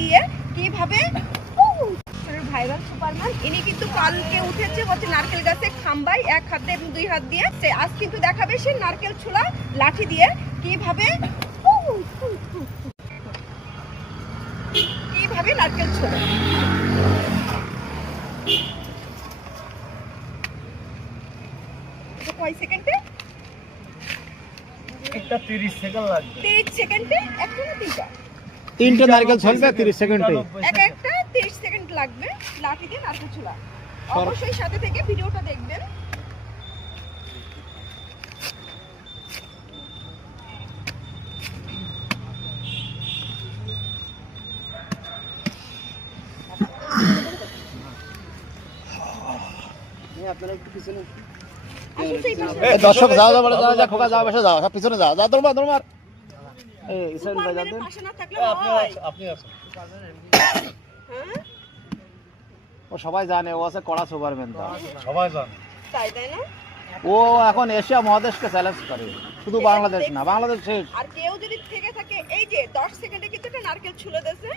দিয়ে কিভাবে viral Superman ইনি কিন্তু কালকে উঠেছে হচ্ছে নারকেল গাছে খাম্বাই এক হাত দিয়ে এবং দুই হাত দিয়ে আজ কিন্তু দেখাবে সে নারকেল ছোলা লাঠি দিয়ে কিভাবে নারকেল ছোলা কয় সেকেন্ডে? একটা 30 সেকেন্ড লাগবে। 30 সেকেন্ডে একটা না তিনটা? তিনটে নারকেল ছলবে 30 সেকেন্ডে। একটা 30 সেকেন্ড লাগবে লাঠি দিয়ে নারকেল ছোলা। অবশ্যই সাথে থেকে ভিডিওটা দেখবেন। আপনারা একটু পিছনে দর্শক যাও যাও যা খোকা যাও বসে যাও সব পিছনে যাও যা দরবার দরবার এই ইসরাইল ভাই যান পাশে না থাকলে আপনি আছেন হ্যাঁ ও সবাই জানে ও আছে কড়া সুপারম্যান তো সবাই জানে তাই না? ও এখন এশিয়া মহাদেশকে চ্যালেঞ্জ করে শুধু বাংলাদেশ না বাংলাদেশ আর কেউ যদি থেকে থাকে এই যে 10 সেকেন্ডে কিন্তু একটা নারকেল ছুলে দেছে